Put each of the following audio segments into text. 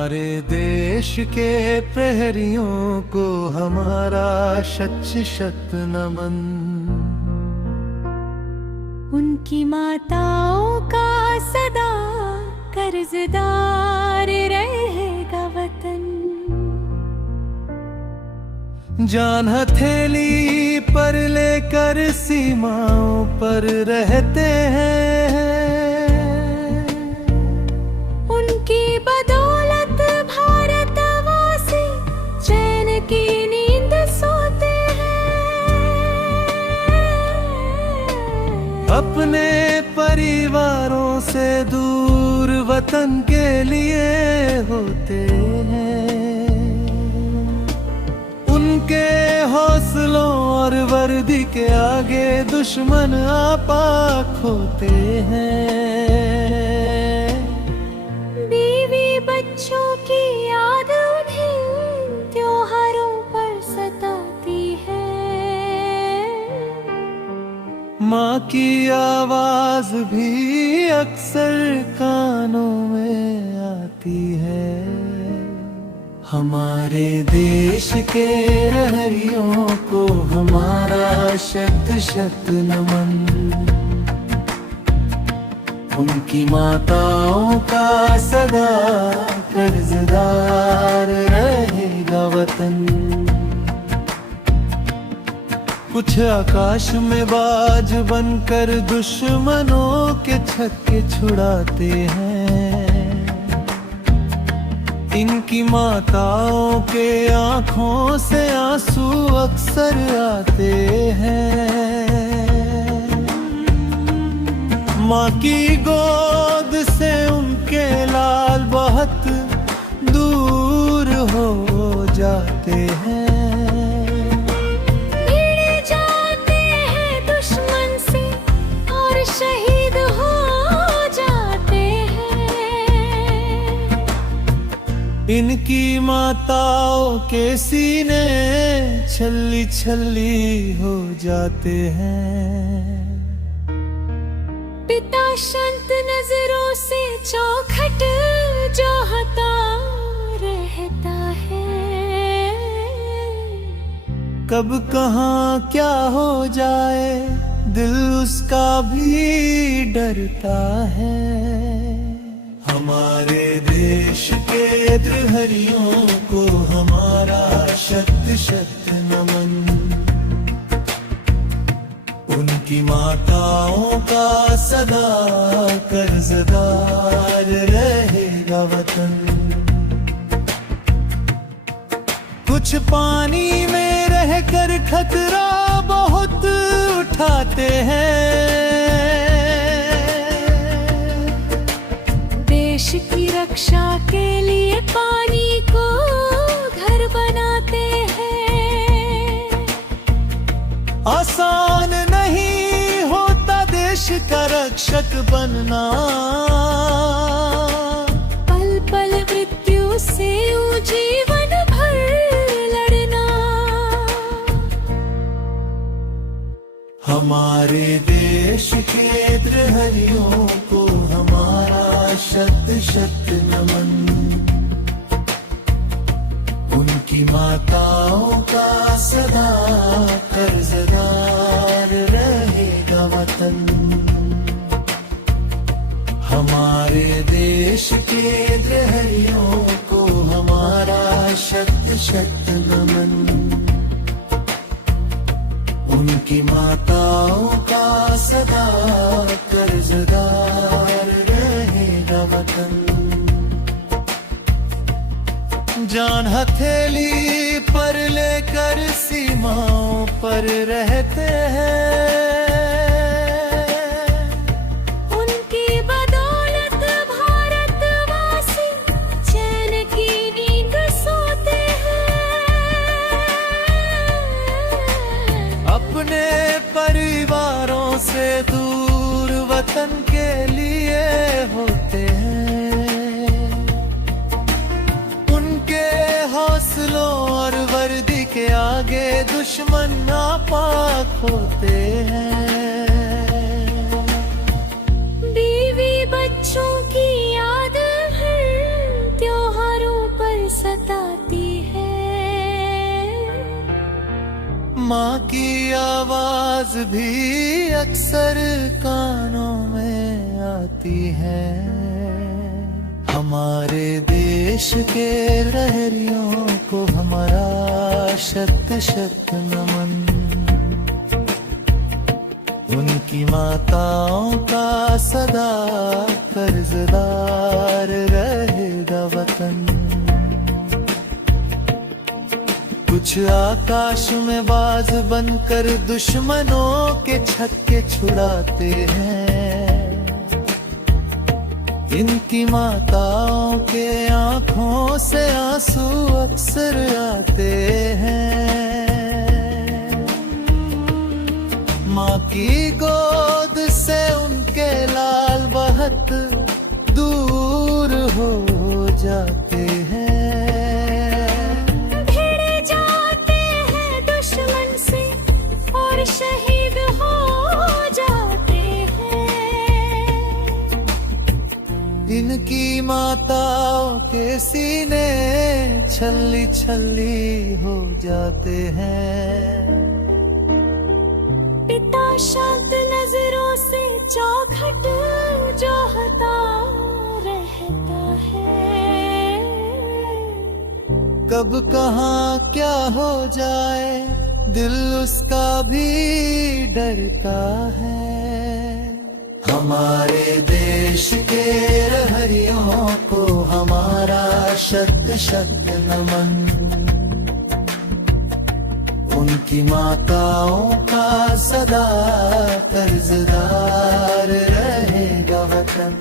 हमारे देश के प्रहरियों को हमारा शत शत नमन। उनकी माताओं का सदा कर्जदार रहेगा वतन। जान हथेली पर लेकर सीमाओं पर रहते हैं। उनकी बदौलत भारतवासी चैन की नींद सोते हैं। अपने परिवारों से दूर वतन के लिए होते हैं। उनके हौसलों और वर्दी के आगे दुश्मन आपाक होते हैं। बीवी बच्चों की याद उन्हें त्योहारों पर सताती है। माँ की आवाज भी अक्सर कानों में आती है। हमारे देश के प्रहरियों को हमारा शत शत नमन। उनकी माताओं का सदा कर्जदार रहेगा वतन। कुछ आकाश में बाज बनकर दुश्मनों के छक्के छुड़ाते हैं। इनकी माताओं के आंखों से आंसू अक्सर आते हैं। माँ की गोद से उनके लाल बहुत दूर हो जाते हैं। भिड़ जाते हैं दुश्मन से और शहीद हो जाते हैं। इनकी माताओं के सीने छल्ली छल्ली हो जाते हैं। पिता शांत नजरों से चौखट जो हता रहता है। कब कहाँ क्या हो जाए दिल उसका भी डरता है। हमारे देश के प्रहरियों को हमारा शत शत नमन। उनकी माताओं का सदा कर्जदार रहेगा वतन। कुछ पानी में रहकर खतरा बहुत उठाते हैं। देश की रक्षा के लिए पानी को घर बनाते हैं। आसान नहीं होता देश का रक्षक बनना। पल पल मृत्यु से जीवन भर लड़ना। हमारे देश के प्रहरियों को हमारा शत शत नमन। उनकी माताओं का सदा कर्जदार रहेगा वतन। हमारे देश के प्रहरियों को हमारा शत शत नमन। उनकी माताओं का सदा कर्जदार रहेगा वतन। जान हथेली पर लेकर सीमाओं पर रहते हैं। उनकी बदौलत भारतवासी चैन की नींद सोते हैं। अपने परिवारों से दूर वतन के लिए होते हैं। उनके हौसलों और वर्दी के आगे दुश्मन नापाक होते हैं। बीवी बच्चों की याद हर त्योहारों माँ की आवाज भी अक्सर कानों में आती है। हमारे देश के लहरियों को हमारा शत शत नमन। उनकी माताओं का सदा कर्जदार रहेगा वतन। कुछ आकाश में बाज बनकर दुश्मनों के छक्के छुड़ाते हैं। इनकी माताओं के आंखों से आंसू अक्सर आते हैं। माँ की गोद से उनके लाल बहुत दूर हो जाते हैं। भिड़ जाते हैं दुश्मन से और शहीद हो जाते हैं। इनकी माताओं के सीने छल्ली छल्ली हो जाते हैं। पिता शांत नजरों से चौखट जोहता रहता है। कब कहाँ क्या हो जाए दिल उसका भी डरता है। हमारे देश के लहरियों को हमारा शत शत नमन। उनकी माताओं का सदा कर्जदार रहेगा वतन।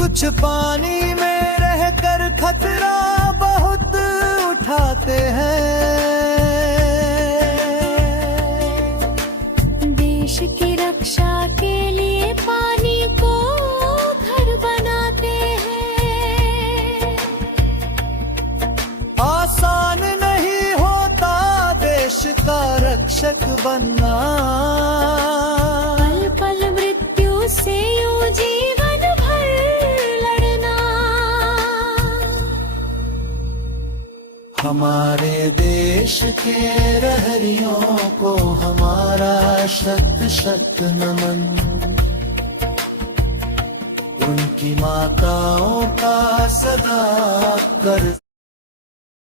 कुछ पानी में रहकर खतरा बहुत उठाते हैं। देश की रक्षा के लिए पानी को घर बनाते हैं। आसान नहीं होता देश का रक्षक बनना। पल पल मृत्यु से यूं जीवन भर लड़ना। हमारे देश के लहरियों को हमारा शत शत नमन। उनकी माताओं का सदा कर्ज